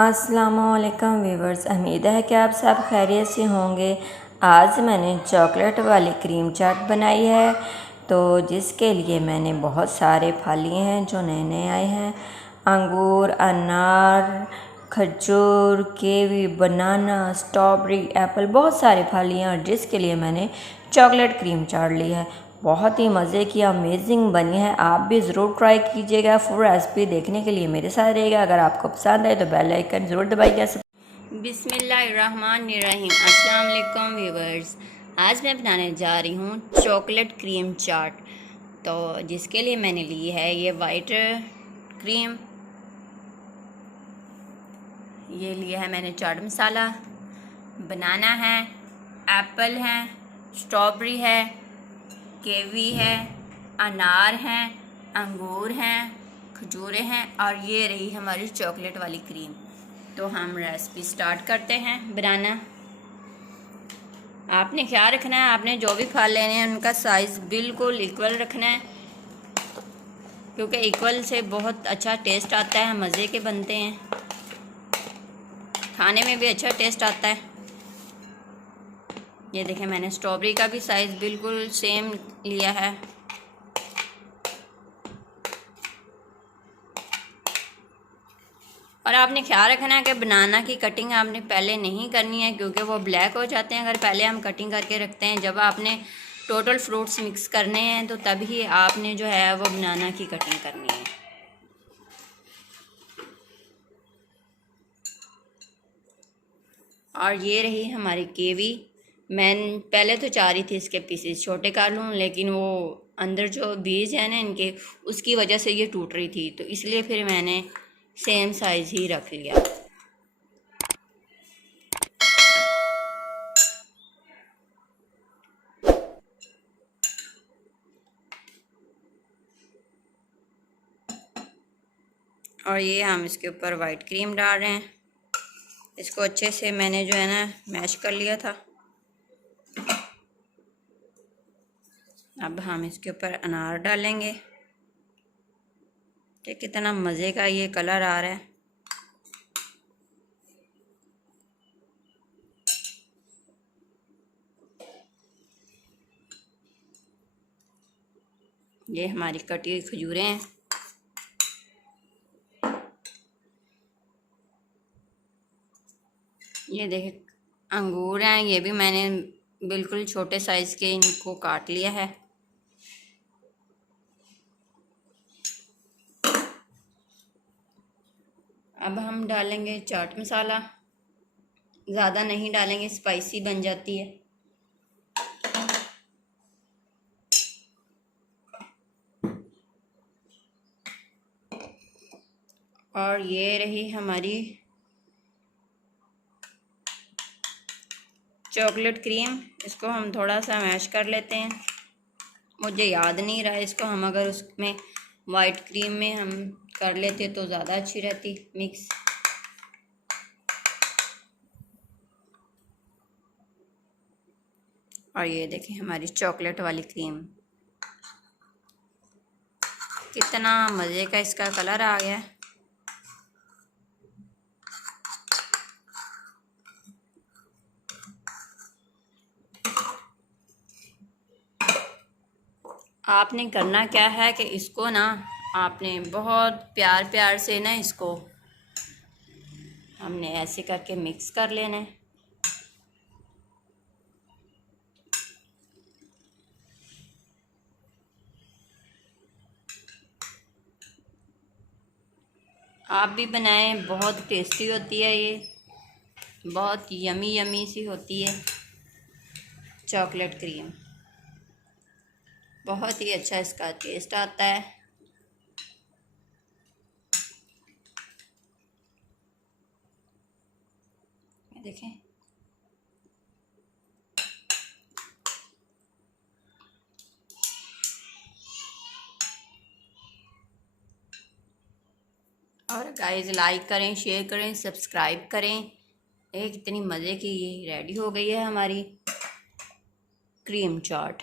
अस्सलामुअलैकुम व्यूवर्स, उम्मीद है कि आप सब खैरियत से होंगे। आज मैंने चॉकलेट वाली क्रीम चाट बनाई है, तो जिसके लिए मैंने बहुत सारे फल लिए हैं जो नए नए आए हैं। अंगूर, अनार, खजूर, कीवी, बनाना, स्ट्रॉबेरी, एप्पल, बहुत सारे फल लिए हैं और जिसके लिए मैंने चॉकलेट क्रीम चाट ली है। बहुत ही मज़े की अमेजिंग बनी है। आप भी ज़रूर ट्राई कीजिएगा। फुल रेसिपी देखने के लिए मेरे साथ रहिएगा। अगर आपको पसंद आए तो बेल आइकन ज़रूर दबाइएगा। बिस्मिल्लाहिर्रहमानिर्रहीम। अस्सलाम वालेकुम व्यूवर्स, आज मैं बनाने जा रही हूँ चॉकलेट क्रीम चाट। तो जिसके लिए मैंने ली है ये वाइट क्रीम, ये लिया है मैंने चाट मसाला, बनाना है, एप्पल है, स्ट्रॉबेरी है, कीवी है, अनार हैं, अंगूर हैं, खजूरें हैं और ये रही हमारी चॉकलेट वाली क्रीम। तो हम रेसिपी स्टार्ट करते हैं बनाना। आपने ख्याल रखना है, आपने जो भी फल लेने हैं उनका साइज़ बिल्कुल इक्वल रखना है, क्योंकि इक्वल से बहुत अच्छा टेस्ट आता है, मज़े के बनते हैं, खाने में भी अच्छा टेस्ट आता है। ये देखें, मैंने स्ट्रॉबेरी का भी साइज़ बिल्कुल सेम लिया है। और आपने ख्याल रखना है कि बनाना की कटिंग आपने पहले नहीं करनी है, क्योंकि वो ब्लैक हो जाते हैं अगर पहले हम कटिंग करके रखते हैं। जब आपने टोटल फ्रूट्स मिक्स करने हैं तो तभी आपने जो है वो बनाना की कटिंग करनी है। और ये रही हमारी कीवी। मैं पहले तो चाह रही थी इसके पीसेस छोटे कर लूँ, लेकिन वो अंदर जो बीज है ना इनके, उसकी वजह से ये टूट रही थी, तो इसलिए फिर मैंने सेम साइज़ ही रख लिया। और ये हम इसके ऊपर वाइट क्रीम डाल रहे हैं। इसको अच्छे से मैंने जो है ना मैश कर लिया था। अब हम इसके ऊपर अनार डालेंगे कि कितना मज़े का ये कलर आ रहा है। ये हमारी कटी हुई खजूरें हैं। ये देखें, अंगूर हैं, ये भी मैंने बिल्कुल छोटे साइज़ के इनको काट लिया है। अब हम डालेंगे चाट मसाला। ज़्यादा नहीं डालेंगे, स्पाइसी बन जाती है। और ये रही हमारी चॉकलेट क्रीम। इसको हम थोड़ा सा मैश कर लेते हैं। मुझे याद नहीं रहा इसको, हम अगर उसमें वाइट क्रीम में हम कर लेते तो ज़्यादा अच्छी रहती मिक्स। और ये देखें हमारी चॉकलेट वाली क्रीम, कितना मज़े का इसका कलर आ गया। आपने करना क्या है कि इसको ना आपने बहुत प्यार प्यार से ना इसको हमने ऐसे करके मिक्स कर लेना है। आप भी बनाएं, बहुत टेस्टी होती है ये, बहुत यमी यमी सी होती है चॉकलेट क्रीम। बहुत ही अच्छा इसका टेस्ट आता है। देखें, और गाइस लाइक करें, शेयर करें, सब्सक्राइब करें। एक इतनी मज़े की ये रेडी हो गई है हमारी क्रीम चाट।